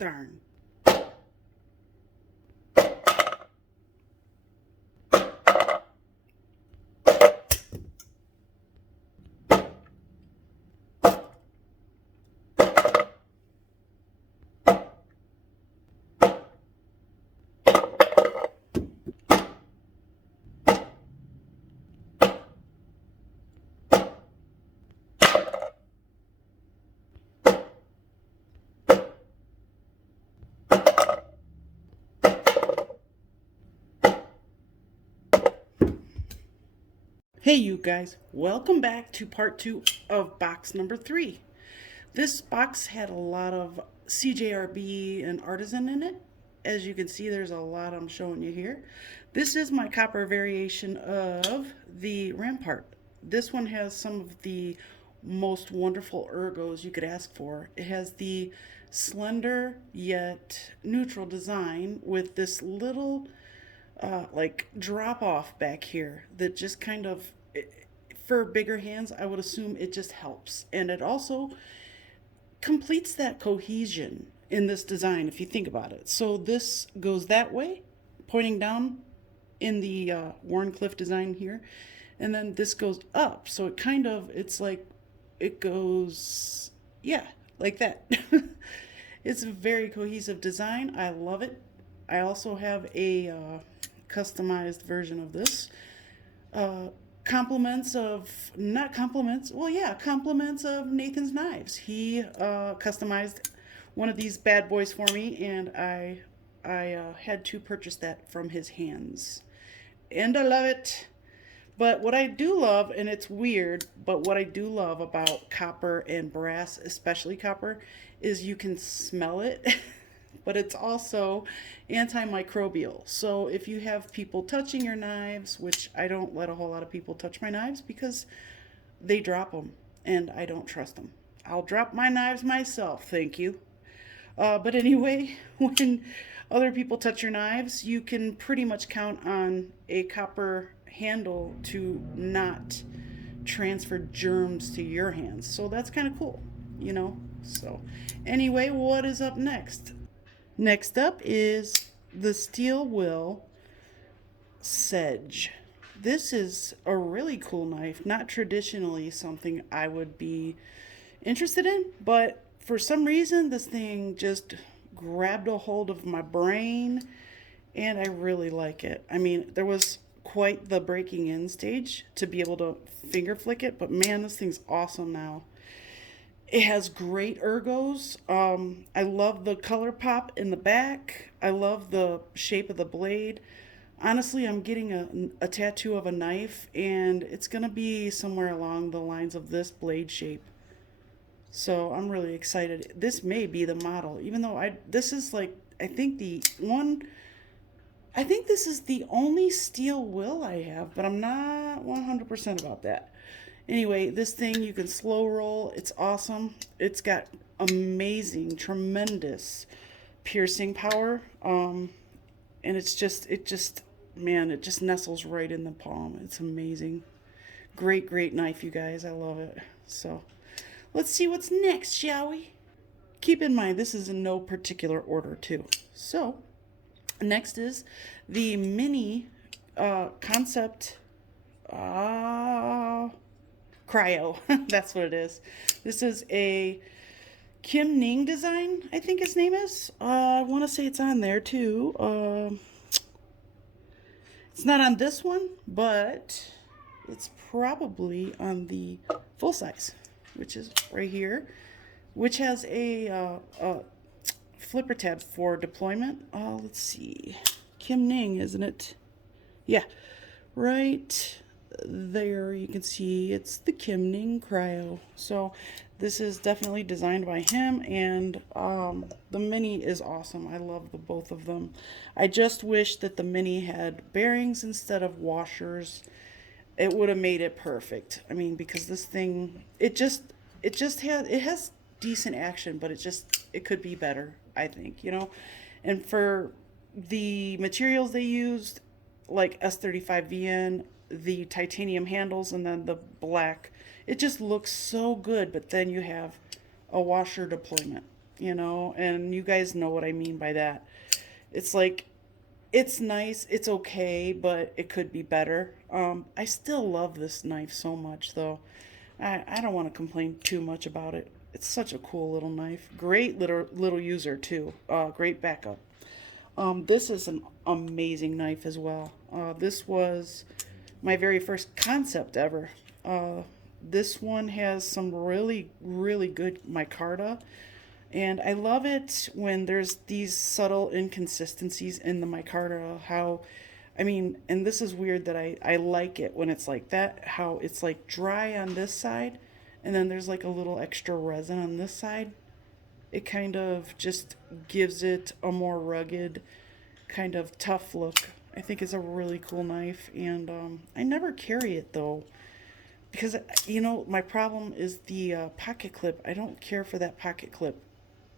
Darn. Hey you guys, welcome back to part 2 of box number 3. This box had a lot of CJRB and Artisan in it. As you can see, there's a lot I'm showing you here. This is my copper variation of the Rampart. This one has some of the most wonderful ergos you could ask for. It has the slender yet neutral design with this little like drop off back here that just kind of, for bigger hands, I would assume it just helps. And it also completes that cohesion in this design if you think about it. So this goes that way, pointing down in the Warncliffe design here. And then this goes up. So it kind of, it's like, it goes, yeah, like that. It's a very cohesive design. I love it. I also have a customized version of this. Compliments of, not compliments, well, yeah, compliments of Nathan's Knives. He customized one of these bad boys for me, and I had to purchase that from his hands. And I love it. But what I do love, and it's weird, but what I do love about copper and brass, especially copper, is you can smell it. But it's also antimicrobial. So if you have people touching your knives, which I don't let a whole lot of people touch my knives because they drop them and I don't trust them. I'll drop my knives myself, thank you. But anyway, when other people touch your knives, you can pretty much count on a copper handle to not transfer germs to your hands. So that's kind of cool, you know? So anyway, what is up next? Next up is the Steel Will Sedge. This is a really cool knife, not traditionally something I would be interested in, but for some reason this thing just grabbed a hold of my brain and I really like it. I mean, there was quite the breaking in stage to be able to finger flick it, but man, this thing's awesome now. It has great ergos. I love the color pop in the back. I love the shape of the blade. Honestly, I'm getting a tattoo of a knife, and it's going to be somewhere along the lines of this blade shape. So I'm really excited. This may be the model, even though this is like, I think this is the only steel will I have, but I'm not 100% about that. Anyway, this thing you can slow roll. It's awesome. It's got amazing, tremendous piercing power. And man, it just nestles right in the palm. It's amazing. Great, great knife, you guys. I love it. So let's see what's next, shall we? Keep in mind, this is in no particular order, too. So next is the mini concept cryo. That's what it is. This is a Kim Ning design, I think his name is. I want to say it's on there too. It's not on this one, but it's probably on the full size, which is right here, which has a flipper tab for deployment. Let's see. Kim Ning, isn't it? Yeah, right there you can see it's the Kim Ning Cryo. So this is definitely designed by him, and the mini is awesome. I love the both of them. I just wish that the mini had bearings instead of washers. It would have made it perfect. I mean, because this thing, it has decent action, but it could be better, I think, you know. And for the materials they used, like S35VN, the titanium handles, and then the black, it just looks so good. But then you have a washer deployment. you know, and you guys know what I mean by that. It's like, it's nice, it's okay, but it could be better. I still love this knife so much, though. I don't want to complain too much about it. It's such a cool little knife. Great little user, too. Great backup. This is an amazing knife as well. This was my very first concept ever. This one has some really, really good micarta. And I love it when there's these subtle inconsistencies in the micarta. How, I mean, and this is weird that I like it when it's like that. How it's like dry on this side, and then there's like a little extra resin on this side. It kind of just gives it a more rugged, kind of tough look. I think it's a really cool knife, and I never carry it though because you know my problem is the pocket clip. I don't care for that pocket clip,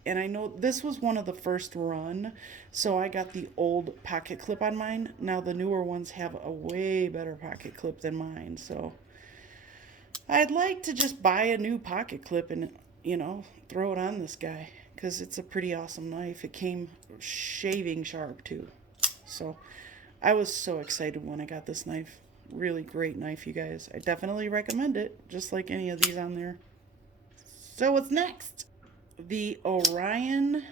and I know this was one of the first run, so I got the old pocket clip on mine. Now the newer ones have a way better pocket clip than mine, so I'd like to just buy a new pocket clip and, you know, throw it on this guy because it's a pretty awesome knife. It came shaving sharp too. So I was so excited when I got this knife. Really great knife, you guys. I definitely recommend it, just like any of these on there. So what's next? The Orion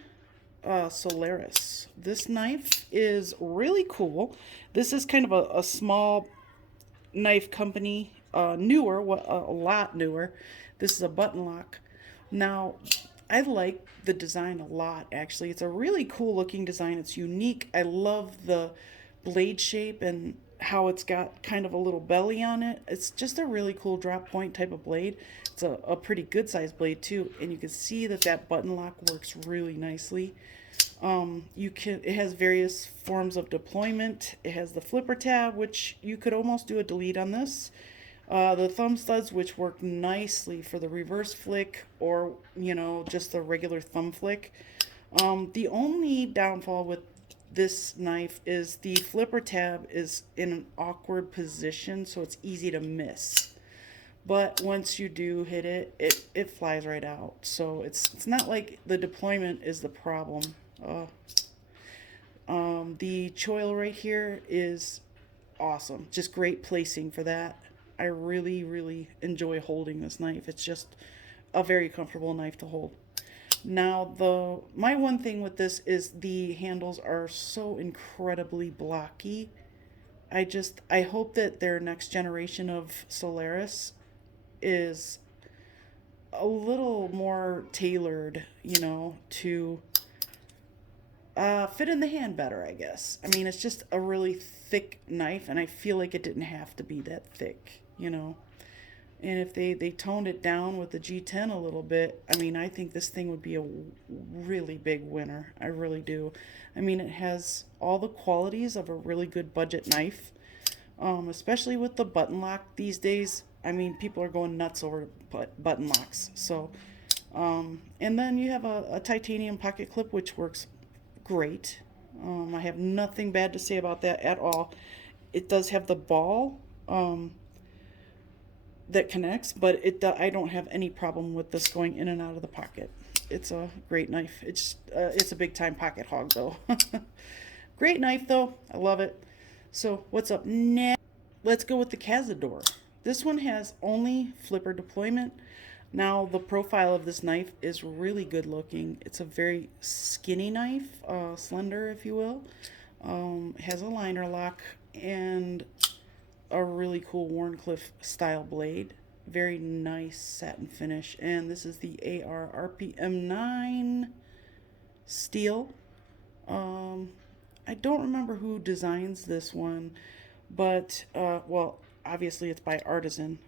Solaris. This knife is really cool. This is kind of a small knife company, newer, a lot newer. This is a button lock. Now, I like the design a lot, actually. It's a really cool looking design. It's unique. I love the blade shape and how it's got kind of a little belly on it. It's just a really cool drop point type of blade. It's a pretty good sized blade too, and you can see that that button lock works really nicely. It has various forms of deployment. It has the flipper tab, which you could almost do a delete on this. The thumb studs, which work nicely for the reverse flick or, you know, just the regular thumb flick. The only downfall with this knife is the flipper tab is in an awkward position, so it's easy to miss. But once you do hit it, it flies right out. So it's not like the deployment is the problem. The choil right here is awesome. Just great placing for that. I really, really enjoy holding this knife. It's just a very comfortable knife to hold. Now, my one thing with this is the handles are so incredibly blocky. I hope that their next generation of Solaris is a little more tailored, you know, to fit in the hand better, I guess. I mean, it's just a really thick knife, and I feel like it didn't have to be that thick, you know. And if they toned it down with the G10 a little bit, I mean, I think this thing would be a really big winner. I really do. I mean, it has all the qualities of a really good budget knife, especially with the button lock these days. I mean, people are going nuts over button locks. So, and then you have a titanium pocket clip, which works great. I have nothing bad to say about that at all. It does have the ball that connects, but I don't have any problem with this going in and out of the pocket. It's a great knife. It's a big time pocket hog though. Great knife though. I love it. So what's up next? Let's go with the Kazador. This one has only flipper deployment. Now the profile of this knife is really good looking. It's a very skinny knife, slender if you will. Has a liner lock and a really cool Wharncliffe style blade. Very nice satin finish. And this is the AR RPM 9 steel. I don't remember who designs this one, but well, obviously it's by Artisan.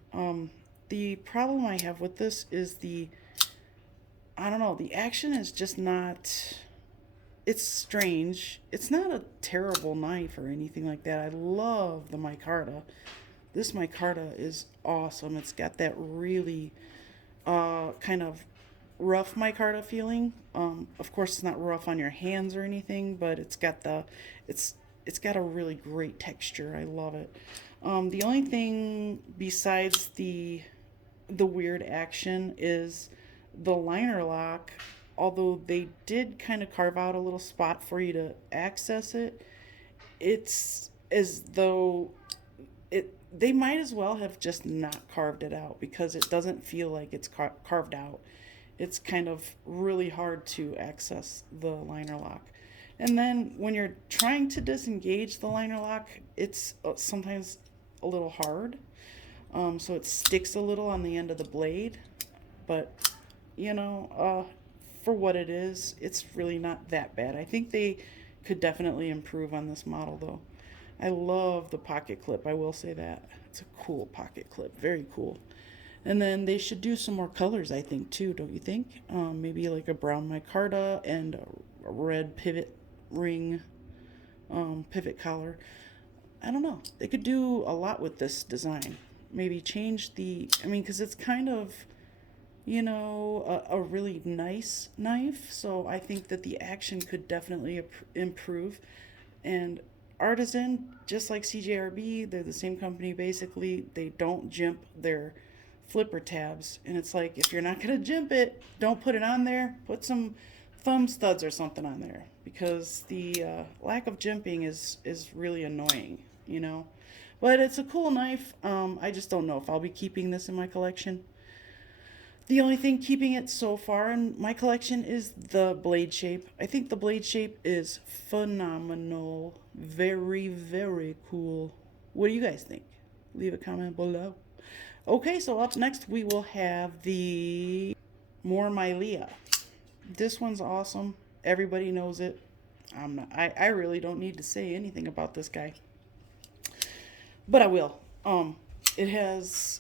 The problem I have with this is I don't know, the action is just not, it's strange. It's not a terrible knife or anything like that. I love the micarta. This micarta is awesome. It's got that really kind of rough micarta feeling. Of course, it's not rough on your hands or anything, but it's got it's got a really great texture. I love it. The only thing besides the weird action is the liner lock although they did kind of carve out a little spot for you to access it, it's as though they might as well have just not carved it out, because it doesn't feel like it's carved out. It's kind of really hard to access the liner lock. And then when you're trying to disengage the liner lock, it's sometimes a little hard. So it sticks a little on the end of the blade. But, for what it is, it's really not that bad. I think they could definitely improve on this model, though. I love the pocket clip, I will say that. It's a cool pocket clip, very cool. And then they should do some more colors, I think, too, don't you think? Maybe like a brown micarta and a red pivot ring, pivot collar. I don't know. They could do a lot with this design. Maybe change because it's kind of, a really nice knife. So I think that the action could definitely improve. And Artisan, just like CJRB, they're the same company basically. They don't jimp their flipper tabs, and it's like, if you're not going to jimp it, don't put it on there. Put some thumb studs or something on there, because the lack of jimping is really annoying, But it's a cool knife. I just don't know if I'll be keeping this in my collection. The only thing keeping it so far in my collection is the blade shape. I think the blade shape is phenomenal. Very, very cool. What do you guys think? Leave a comment below. Okay, so up next we will have the more Mylea. This one's awesome. Everybody knows it. I really don't need to say anything about this guy, but I will. It has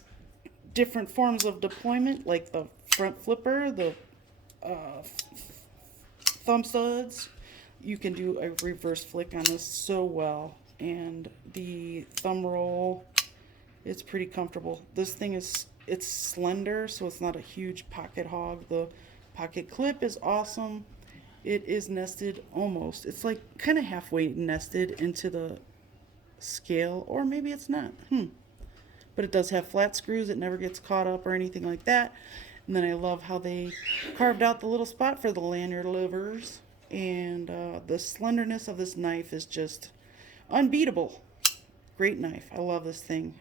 different forms of deployment, like the front flipper, the thumb studs. You can do a reverse flick on this so well, and the thumb roll, it's pretty comfortable. This thing it's slender, so it's not a huge pocket hog. The pocket clip is awesome. It is nested almost. It's like kind of halfway nested into the scale, or maybe it's not. But it does have flat screws. It never gets caught up or anything like that. And then I love how they carved out the little spot for the lanyard livers. And the slenderness of this knife is just unbeatable. Great knife. I love this thing.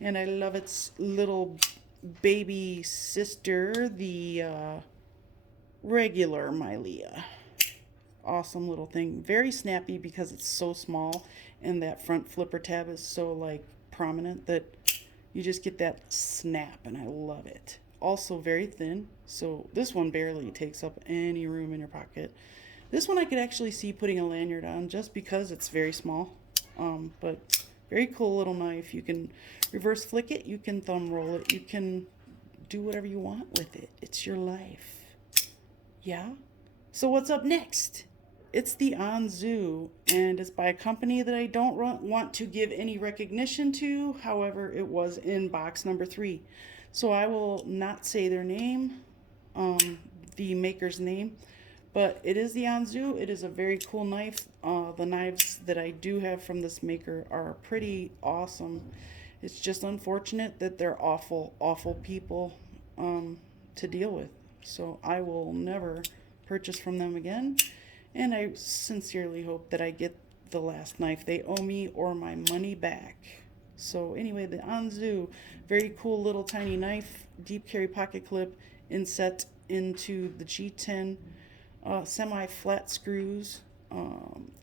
And I love its little baby sister, the regular Mylea. Awesome little thing. Very snappy because it's so small, and that front flipper tab is so prominent that you just get that snap, and I love it. Also very thin, so this one barely takes up any room in your pocket. This one I could actually see putting a lanyard on, just because it's very small. But very cool little knife. You can reverse flick it, you can thumb roll it, you can do whatever you want with it. It's your life. Yeah? So what's up next? It's the Anzu, and it's by a company that I don't want to give any recognition to. However, it was in box number 3. So I will not say their name, the maker's name, but it is the Anzu. It is a very cool knife. The knives that I do have from this maker are pretty awesome. It's just unfortunate that they're awful, awful people to deal with. So I will never purchase from them again. And I sincerely hope that I get the last knife they owe me, or my money back. So anyway, the Anzu, very cool little tiny knife, deep carry pocket clip, inset into the G10 semi-flat screws.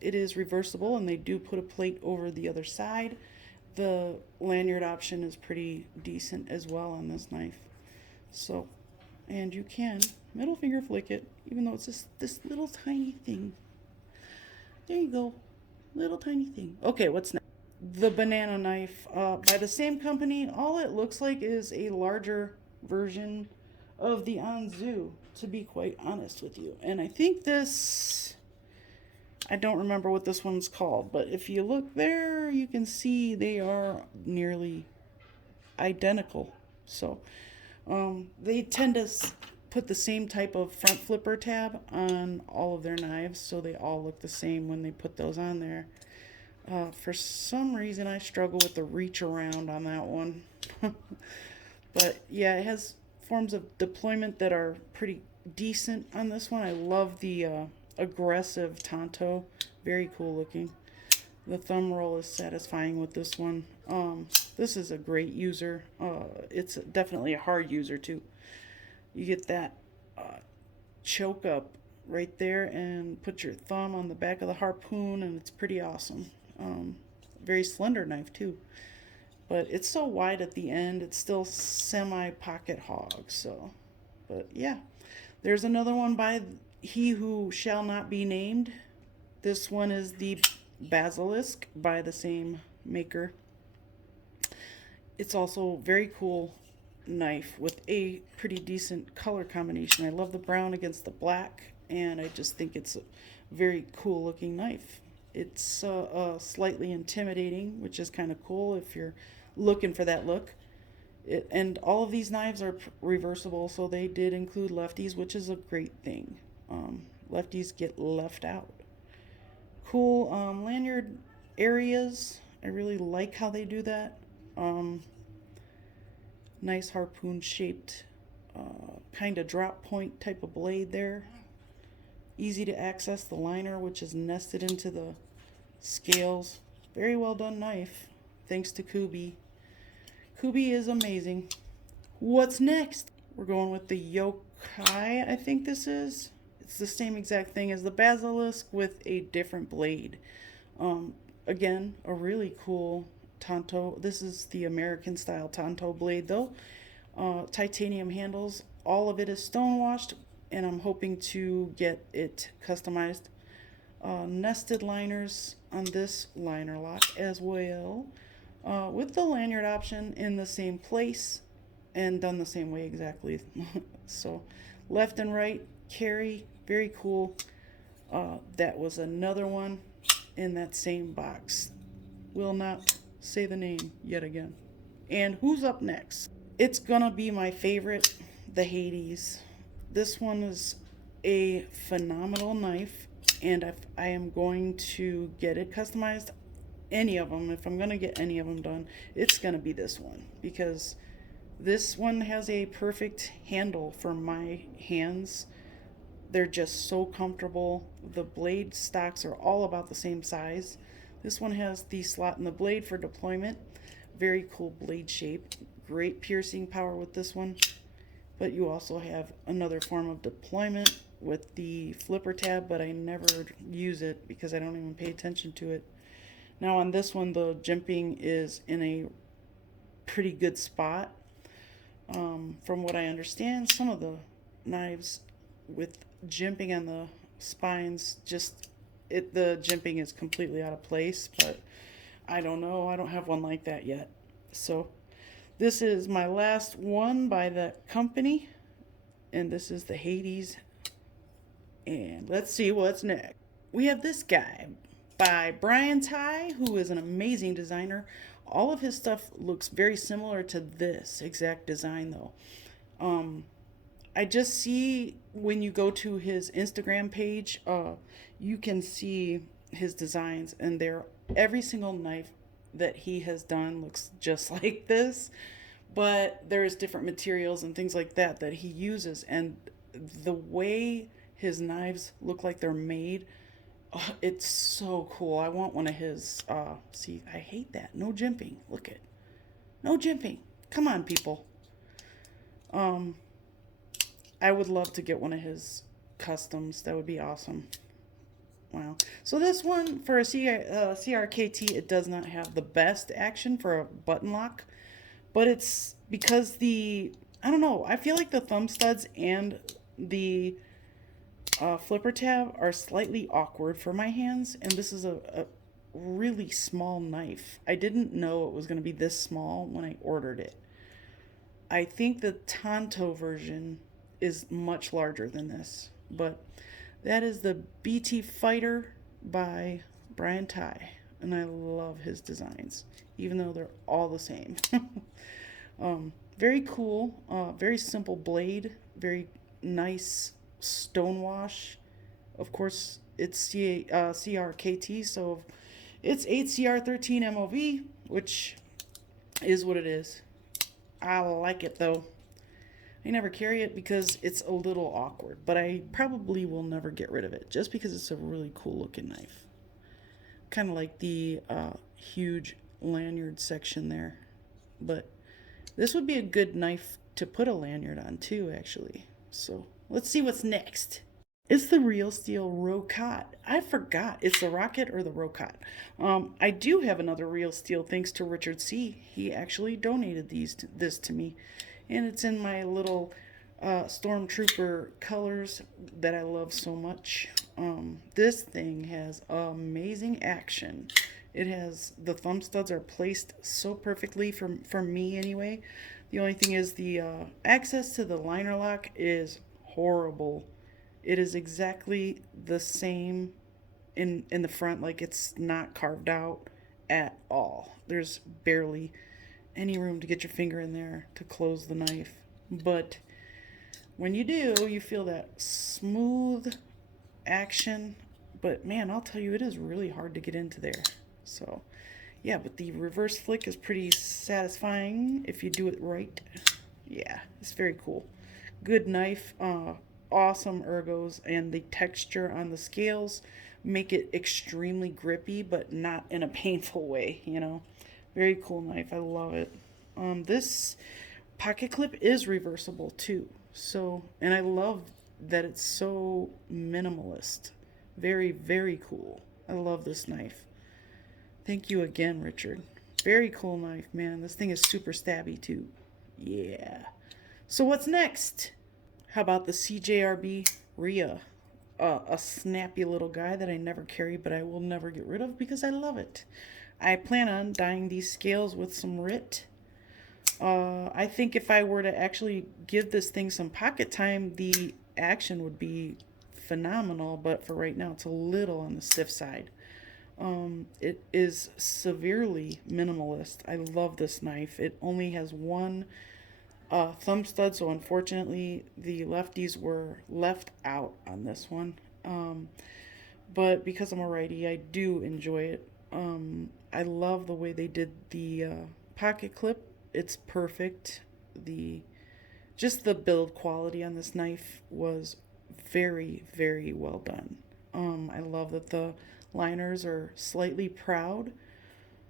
It is reversible, and they do put a plate over the other side. The lanyard option is pretty decent as well on this knife. So, and you can middle finger flick it, even though it's just this little tiny thing. There you go, little tiny thing. Okay, what's next? The banana knife, by the same company. All it looks like is a larger version of the Anzu, to be quite honest with you. And I think this, I don't remember what this one's called, but if you look there, you can see they are nearly identical. So they tend to put the same type of front flipper tab on all of their knives, so they all look the same when they put those on there. For some reason I struggle with the reach around on that one. But yeah, it has forms of deployment that are pretty decent on this one. I love the aggressive tanto. Very cool looking. The thumb roll is satisfying with this one. This is a great user. It's definitely a hard user too. You get that choke up right there and put your thumb on the back of the harpoon, and it's pretty awesome. Very slender knife too, but it's so wide at the end, it's still semi pocket hog. So, but yeah, there's another one by He Who Shall Not Be Named. This one is the Basilisk by the same maker. It's also very cool knife with a pretty decent color combination. I love the brown against the black, and I just think it's a very cool looking knife. It's slightly intimidating, which is kind of cool if you're looking for that look. And all of these knives are reversible, so they did include lefties, which is a great thing. Lefties get left out. Cool lanyard areas. I really like how they do that. Nice harpoon shaped kind of drop point type of blade there. Easy to access the liner, which is nested into the scales. Very well done knife, thanks to Kubi. Kubi is amazing. What's next? We're going with the Yokai, I think this is. It's the same exact thing as the Basilisk with a different blade. Again, a really cool tanto. This is the American style tanto blade though. Titanium handles. All of it is stonewashed, and I'm hoping to get it customized. Nested liners on this liner lock as well, with the lanyard option in the same place and done the same way exactly. So left and right carry, very cool. That was another one in that same box. Will not say the name yet again. And who's up next? It's gonna be my favorite, the Hades. This one is a phenomenal knife, and if I am going to get it customized, any of them, if I'm gonna get any of them done, it's gonna be this one, because this one has a perfect handle for my hands. They're just so comfortable. The blade stocks are all about the same size. This one has the slot in the blade for deployment. Very cool blade shape. Great piercing power with this one. But you also have another form of deployment with the flipper tab, but I never use it because I don't even pay attention to it. Now on this one, the jimping is in a pretty good spot. From what I understand, some of the knives with jimping on the spines, the jimping is completely out of place, but I don't know. I don't have one like that yet. So this is my last one by that company, and this is the Hades. And let's see what's next. We have this guy by Brian Ty, who is an amazing designer. All of his stuff looks very similar to this exact design though. I just see when you go to his Instagram page, you can see his designs, and every single knife that he has done looks just like this, but there's different materials and things like that that he uses, and the way his knives look like they're made, it's so cool. I want one of his. See, I hate that. No jimping. Look at, no jimping. Come on, people. I would love to get one of his customs. That would be awesome. Wow. So this one, for a CRKT, it does not have the best action for a button lock, but it's because I don't know, I feel like the thumb studs and the flipper tab are slightly awkward for my hands, and this is a really small knife. I didn't know it was going to be this small when I ordered it. I think the Tanto version is much larger than this, but that is the BT Fighter by Brian Ty, and I love his designs, even though they're all the same. Very cool, very simple blade, very nice stonewash. Of course, it's CRKT, so it's 8CR13 MOV, which is what it is. I like it though. I never carry it because it's a little awkward, but I probably will never get rid of it just because it's a really cool looking knife. Kind of like the huge lanyard section there. But this would be a good knife to put a lanyard on too, actually. So let's see what's next. It's the Real Steel Rocotte. I forgot. It's the Rocotte or the Rocotte. I do have another Real Steel thanks to Richard C. He actually donated this to me. And it's in my little Stormtrooper colors that I love so much. This thing has amazing action. It has, the thumb studs are placed so perfectly for me anyway. The only thing is the access to the liner lock is horrible. It is exactly the same in the front, like it's not carved out at all. There's barely any room to get your finger in there to close the knife. But when you do, you feel that smooth action. But man, I'll tell you, it is really hard to get into there. So yeah, but the reverse flick is pretty satisfying if you do it right. Yeah, it's very cool. Good knife. Awesome ergos, and the texture on the scales make it extremely grippy, but not in a painful way, you know. Very cool knife. I love it. This pocket clip is reversible too. So, and I love that it's so minimalist. Very, very cool. I love this knife. Thank you again, Richard. Very cool knife, man. This thing is super stabby too. Yeah. So what's next? How about the CJRB Rhea? A snappy little guy that I never carry, but I will never get rid of because I love it. I plan on dyeing these scales with some RIT. I think if I were to actually give this thing some pocket time, the action would be phenomenal, but for right now, it's a little on the stiff side. It is severely minimalist. I love this knife. It only has one thumb stud, so unfortunately the lefties were left out on this one. But because I'm a righty, I do enjoy it. I love the way they did the pocket clip. It's perfect. Just the build quality on this knife was very, very well done. I love that the liners are slightly proud,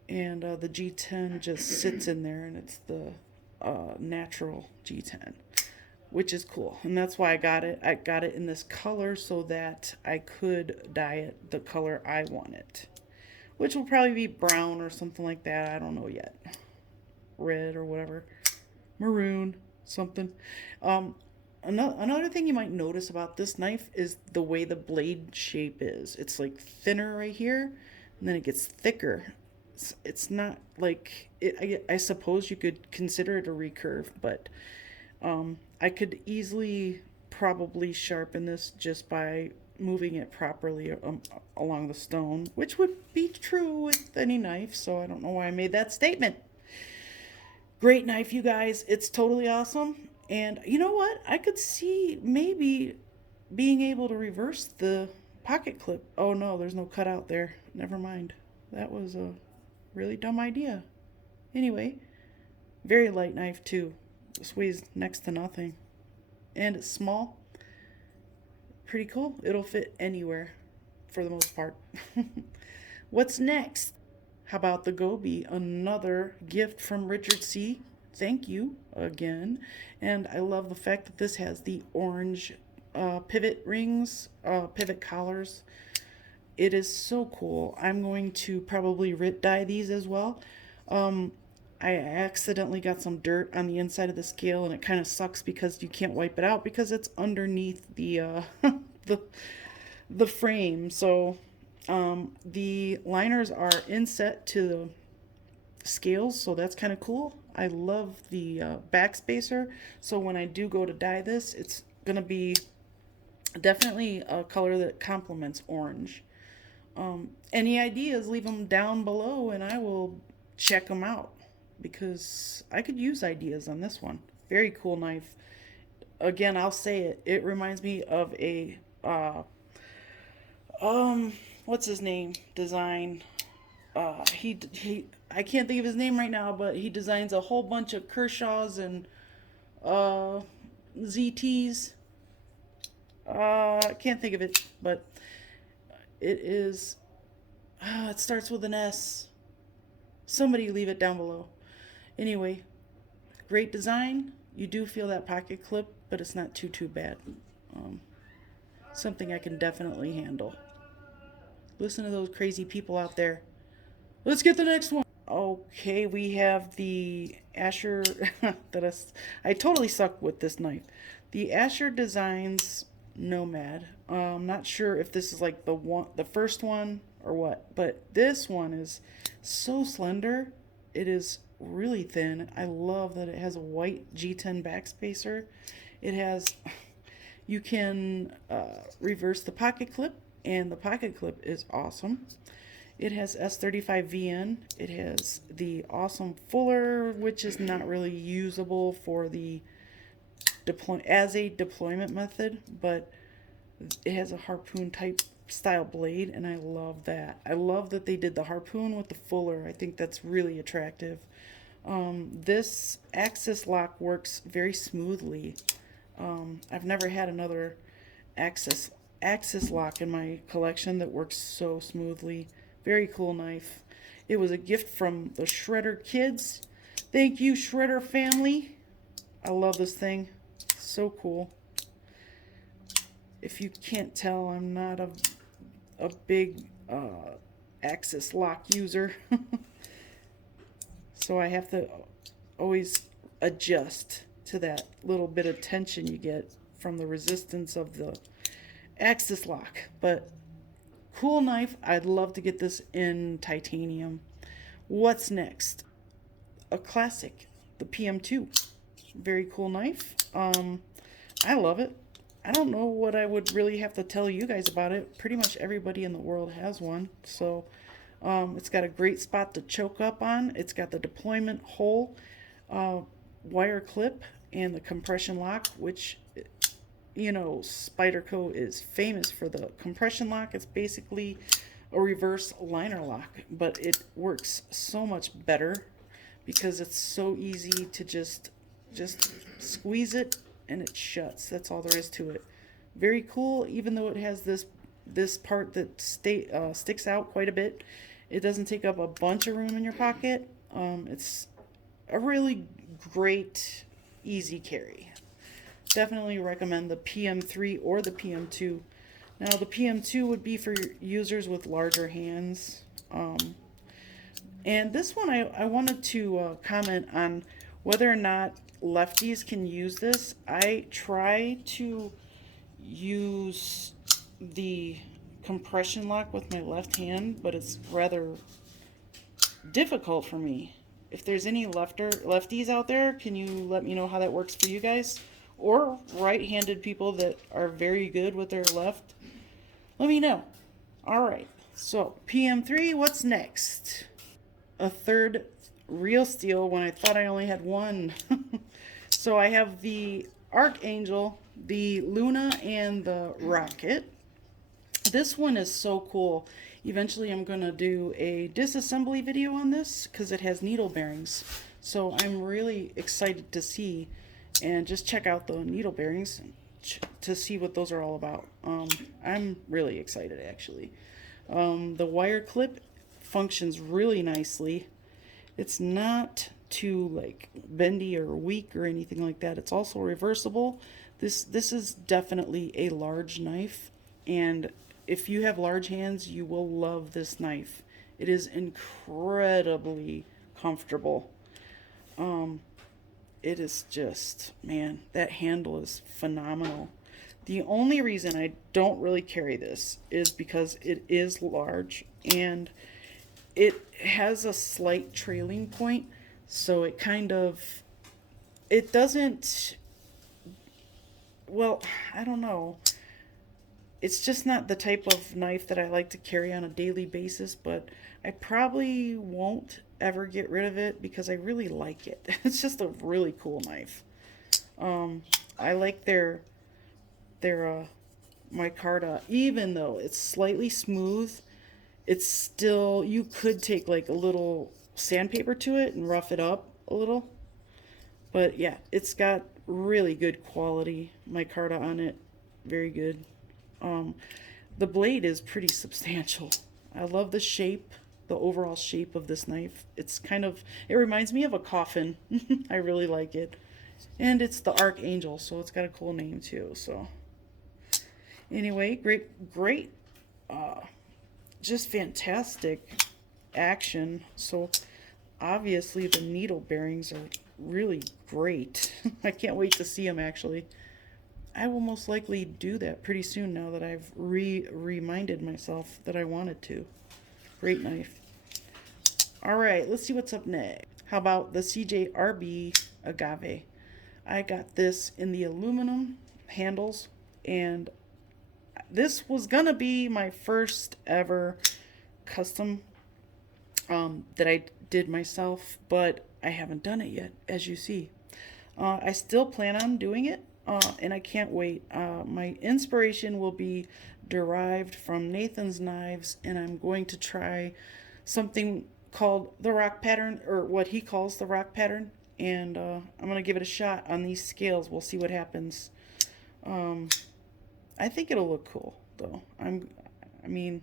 and the G10 just sits in there, and it's the natural G10, which is cool, and that's why I got it. I got it in this color so that I could dye it the color I want it, which will probably be brown or something like that. I don't know yet. Red or whatever, maroon, something. Another thing you might notice about this knife is the way the blade shape is. It's like thinner right here, and then it gets thicker. It's not like it, I suppose you could consider it a recurve, but I could easily probably sharpen this just by moving it properly along the stone, which would be true with any knife, so I don't know why I made that statement. Great knife, you guys. It's totally awesome. And you know what? I could see maybe being able to reverse the pocket clip. Oh no, there's no cutout there. Never mind. That was a really dumb idea. Anyway, very light knife too. This weighs next to nothing. And it's small. Pretty cool. It'll fit anywhere for the most part. What's next? How about the Gobi? Another gift from Richard C. Thank you again. And I love the fact that this has the orange pivot rings, pivot collars. It is so cool. I'm going to probably RIT dye these as well. I accidentally got some dirt on the inside of the scale, and it kind of sucks because you can't wipe it out because it's underneath the the frame. So the liners are inset to the scales, so that's kind of cool. I love the backspacer, so when I do go to dye this, it's gonna be definitely a color that complements orange. Any ideas, leave them down below and I will check them out, because I could use ideas on this one. Very cool knife. Again, I'll say it, it reminds me of a what's his name design. He I can't think of his name right now, but he designs a whole bunch of Kershaws and ZTs. I can't think of it, but it is. It starts with an S. Somebody leave it down below. Anyway, great design. You do feel that pocket clip, but it's not too bad. Something I can definitely handle. Listen to those crazy people out there. Let's get the next one. Okay, we have the Asher that I totally suck with this knife. The Asher Designs Nomad. I'm not sure if this is like the first one or what, but this one is so slender. It is really thin. I love that it has a white G10 backspacer. It has, you can reverse the pocket clip, and the pocket clip is awesome. It has S35VN. It has the awesome fuller, which is not really usable for the as a deployment method, but it has a harpoon type style blade, and I love that. I love that they did the harpoon with the fuller. I think that's really attractive. This axis lock works very smoothly. I've never had another axis lock in my collection that works so smoothly. Very cool knife. It was a gift from the Shredder kids. Thank you, Shredder family. I love this thing. So cool. If you can't tell, I'm not a big axis lock user. So I have to always adjust to that little bit of tension you get from the resistance of the axis lock. But cool knife. I'd love to get this in titanium. What's next? A classic, the PM2. Very cool knife. I love it. I don't know what I would really have to tell you guys about it. Pretty much everybody in the world has one. So it's got a great spot to choke up on. It's got the deployment hole, wire clip, and the compression lock, which, you know, Spyderco is famous for the compression lock. It's basically a reverse liner lock, but it works so much better because it's so easy to just squeeze it and it shuts. That's all there is to it. Very cool, even though it has this part that sticks out quite a bit. It doesn't take up a bunch of room in your pocket. It's a really great, easy carry. Definitely recommend the PM3 or the PM2. Now the PM2 would be for users with larger hands. And this one I wanted to comment on whether or not lefties can use this. I try to use the compression lock with my left hand, but it's rather difficult for me. If there's any lefties out there, can you let me know how that works for you guys? Or right-handed people that are very good with their left? Let me know. Alright, so PM3, what's next? A third real steel when I thought I only had one. So I have the Archangel, the Luna, and the Rocotte. This one is so cool. Eventually I'm going to do a disassembly video on this because it has needle bearings. So I'm really excited to see and just check out the needle bearings to see what those are all about. I'm really excited actually. The wire clip functions really nicely. It's not too like bendy or weak or anything like that. It's also reversible. This is definitely a large knife, and if you have large hands, you will love this knife. It is incredibly comfortable. It is just, man, that handle is phenomenal. The only reason I don't really carry this is because it is large and it has a slight trailing point, so it doesn't, well, I don't know. It's just not the type of knife that I like to carry on a daily basis, but I probably won't ever get rid of it because I really like it. It's just a really cool knife. I like their micarta, even though it's slightly smooth. It's still, you could take like a little sandpaper to it and rough it up a little. But yeah, it's got really good quality micarta on it. Very good. Um, the blade is pretty substantial. I love the shape, the overall shape of this knife. It's kind of, it reminds me of a coffin. I really like it. And it's the Archangel, so it's got a cool name too. So anyway, great, uh, just fantastic action. So obviously the needle bearings are really great. I can't wait to see them actually. I will most likely do that pretty soon now that I've reminded myself that I wanted to. Great knife. All right, let's see what's up next. How about the Rb Agave? I got this in the aluminum handles, and this was gonna be my first ever custom that I did myself, but I haven't done it yet, as you see. I still plan on doing it, and I can't wait. My inspiration will be derived from Nathan's knives, and I'm going to try something called the rock pattern, or what he calls the rock pattern, and I'm going to give it a shot on these scales. We'll see what happens. I think it'll look cool, though. I mean,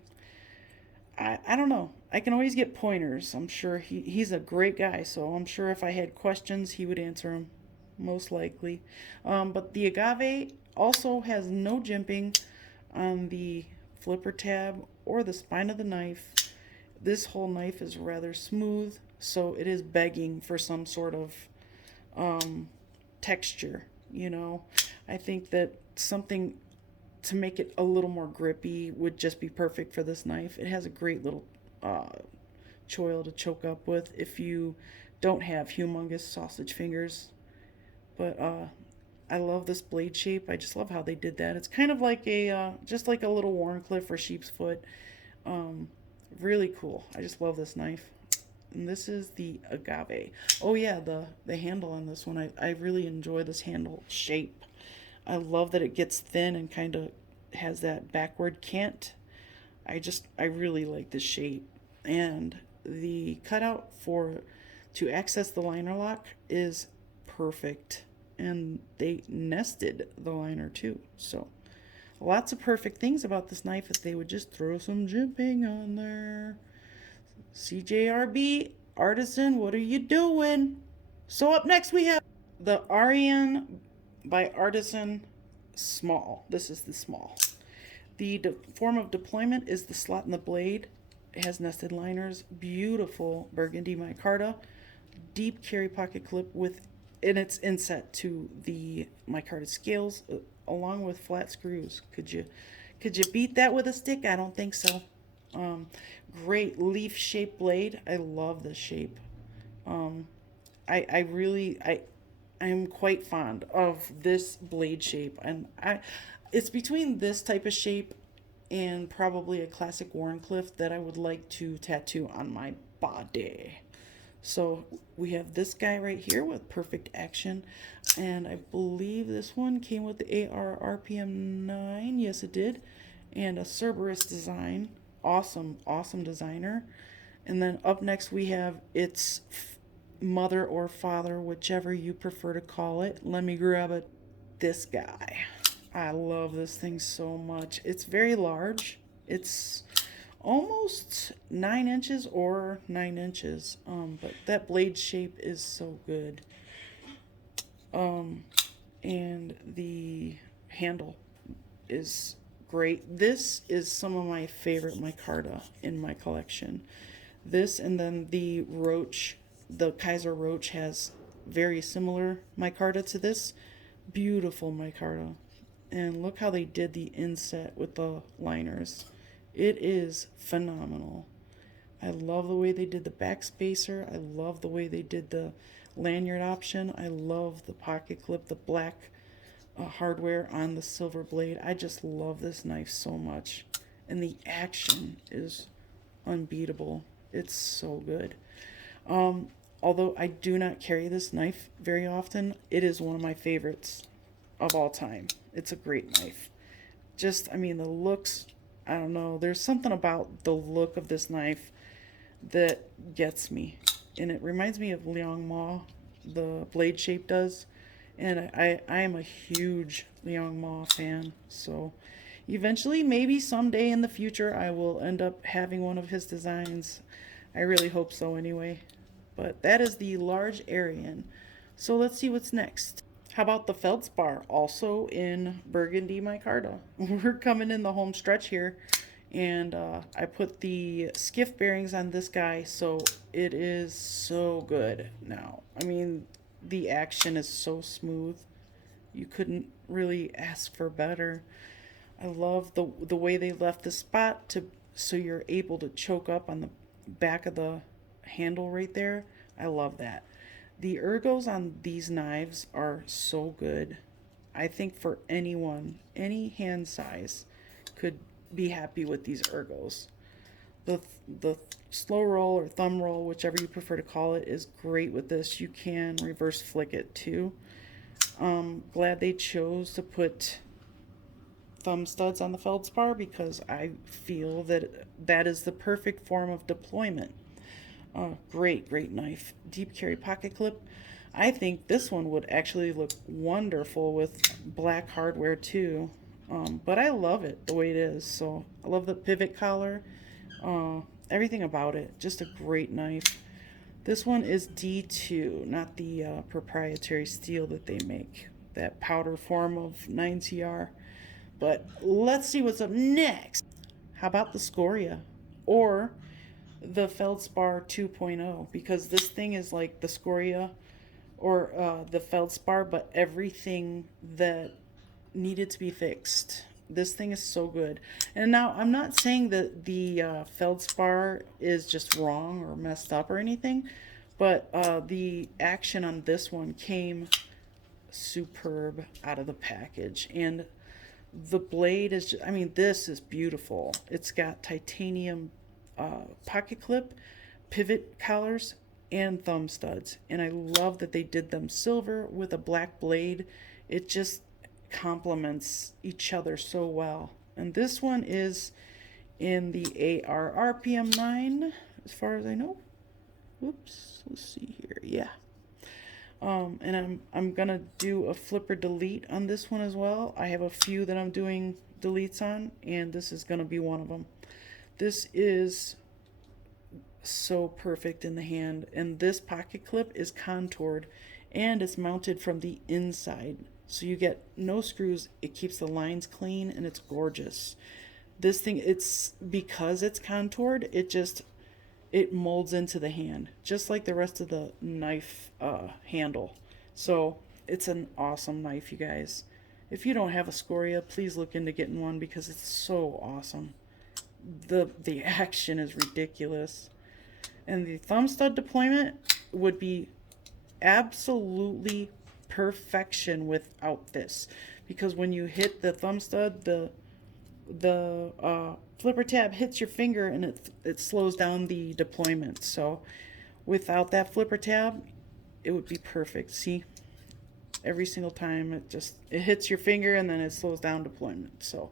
I don't know. I can always get pointers. I'm sure he's a great guy, so I'm sure if I had questions, he would answer them, most likely. But the agave also has no jimping on the flipper tab or the spine of the knife. This whole knife is rather smooth, so it is begging for some sort of texture, you know. I think that something to make it a little more grippy would just be perfect for this knife. It has a great little choil to choke up with if you don't have humongous sausage fingers. But I love this blade shape. I just love how they did that. It's kind of like a just like a little Wharncliffe or sheep's foot. Really cool. I just love this knife. And this is the agave. Oh yeah, the handle on this one. I really enjoy this handle shape. I love that it gets thin and kind of has that backward cant. I really like this shape. And the cutout to access the liner lock is perfect. And they nested the liner too. So lots of perfect things about this knife if they would just throw some jimping on there. CJRB Artisan, what are you doing? So up next we have the Ariane by Artisan small. This is the small. The form of deployment is the slot in the blade. It has nested liners, beautiful burgundy micarta, deep carry pocket clip with in its inset to the micarta scales, along with flat screws. Could you beat that with a stick? I don't think so. Great leaf shaped blade. I love this shape. I'm quite fond of this blade shape, and it's between this type of shape and probably a classic Wharncliffe that I would like to tattoo on my body. So we have this guy right here with perfect action, and I believe this one came with the AR RPM 9. Yes, it did, and a Cerberus design. Awesome designer. And then up next we have its mother or father, whichever you prefer to call it. Let me grab it. This guy. I love this thing so much. It's very large. It's almost 9 inches or 9 inches. But that blade shape is so good. And the handle is great. This is some of my favorite micarta in my collection. This and then the Roach, the Kaiser Roach has very similar micarta to this. Beautiful micarta. And look how they did the inset with the liners. It is phenomenal. I love the way they did the back spacer. I love the way they did the lanyard option. I love the pocket clip, the black hardware on the silver blade. I just love this knife so much. And the action is unbeatable. It's so good. Although I do not carry this knife very often, it is one of my favorites of all time. It's a great knife. I mean, the looks, I don't know. There's something about the look of this knife that gets me. And it reminds me of Liang Ma, the blade shape does. And I am a huge Liang Ma fan, so eventually, maybe someday in the future, I will end up having one of his designs. I really hope so anyway. But that is the large Ariane. So let's see what's next. How about the Feldspar, also in Burgundy micarta? We're coming in the home stretch here, and I put the skiff bearings on this guy, so it is so good now. I mean, the action is so smooth. You couldn't really ask for better. I love the way they left the spot to so you're able to choke up on the back of the handle right there. I love that. The ergos on these knives are so good. I think for anyone, any hand size, could be happy with these ergos. The the slow roll or thumb roll, whichever you prefer to call it, is great with this. You can reverse flick it too. Glad they chose to put thumb studs on the feldspar because I feel that that is the perfect form of deployment. Great knife. Deep carry pocket clip. I think this one would actually look wonderful with black hardware too. But I love it the way it is. So I love the pivot collar. Everything about it. Just a great knife. This one is D2, not the proprietary steel that they make. That powder form of 9CR. But let's see what's up next. How about the Scoria? Or the Feldspar 2.0, because this thing is like the Scoria or the Feldspar, but everything that needed to be fixed. This thing is so good. And now I'm not saying that the Feldspar is just wrong or messed up or anything, but the action on this one came superb out of the package. And the blade is just, I mean, this is beautiful. It's got titanium pocket clip, pivot collars, and thumb studs. And I love that they did them silver with a black blade. It just complements each other so well. And this one is in the AR RPM 9, as far as I know. Whoops, let's see here. Yeah. And I'm gonna do a flipper delete on this one as well. I have a few that I'm doing deletes on, and this is gonna be one of them. This is so perfect in the hand, and this pocket clip is contoured and it's mounted from the inside, so you get no screws. It keeps the lines clean and it's gorgeous. This thing, it's because it's contoured, it molds into the hand just like the rest of the knife handle. So it's an awesome knife, you guys. If you don't have a Scoria, please look into getting one because it's so awesome. The action is ridiculous. And the thumb stud deployment would be absolutely perfection without this, because when you hit the thumb stud, the flipper tab hits your finger and it slows down the deployment. So without that flipper tab, it would be perfect. See, every single time it hits your finger and then it slows down deployment. So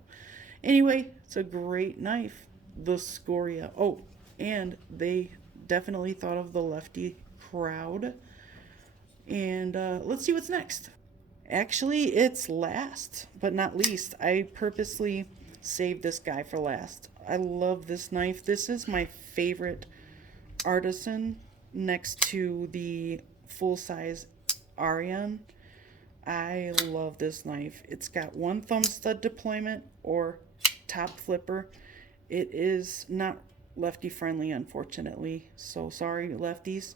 anyway, it's a great knife, the Scoria. Oh, and they definitely thought of the lefty crowd. And let's see what's next. Actually, it's last but not least. I purposely saved this guy for last. I love this knife. This is my favorite Artisan next to the full-size Ariane. I love this knife. It's got one thumb stud deployment or top flipper. It is not lefty friendly, unfortunately, so sorry lefties.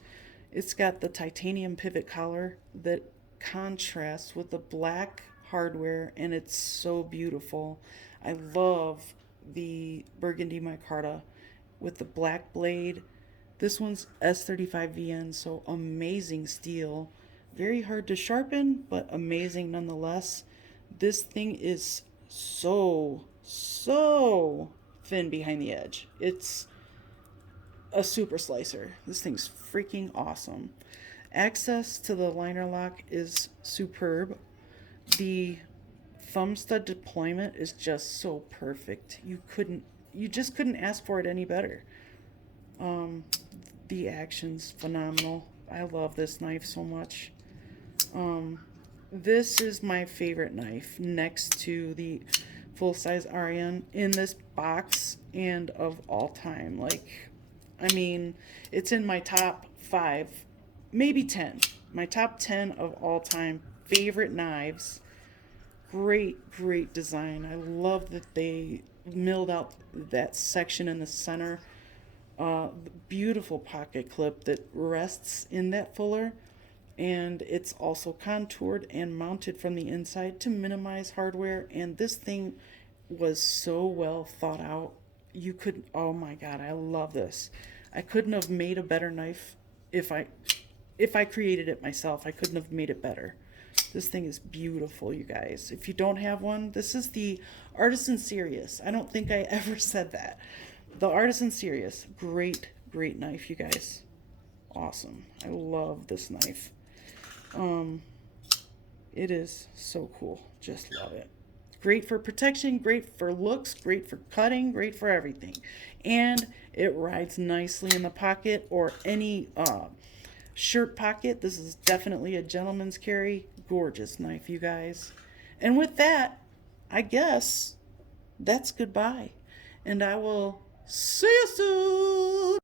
It's got the titanium pivot collar that contrasts with the black hardware, and it's so beautiful. I love the burgundy micarta with the black blade. This one's S35VN, so amazing steel. Very hard to sharpen, but amazing nonetheless. This thing is so thin behind the edge. It's a super slicer. This thing's freaking awesome. Access to the liner lock is superb. The thumb stud deployment is just so perfect. You just couldn't ask for it any better. The action's phenomenal. I love this knife so much. This is my favorite knife next to the full-size Ariane in this box and of all time. Like, I mean, it's in my top 5, maybe 10. My top 10 of all time favorite knives. Great, great design. I love that they milled out that section in the center. Beautiful pocket clip that rests in that fuller, and it's also contoured and mounted from the inside to minimize hardware. And this thing was so well thought out. You could, oh my god, I love this. I couldn't have made a better knife if I created it myself. I couldn't have made it better. This thing is beautiful, you guys. If you don't have one, this is the Artisan Sirius. I don't think I ever said that. The Artisan Sirius. Great, great knife, you guys. Awesome. I love this knife. It is so cool. Just love it. Great for protection, great for looks, great for cutting, great for everything. And it rides nicely in the pocket or any shirt pocket. This is definitely a gentleman's carry. Gorgeous knife, you guys. And with that, I guess that's goodbye. And I will see you soon.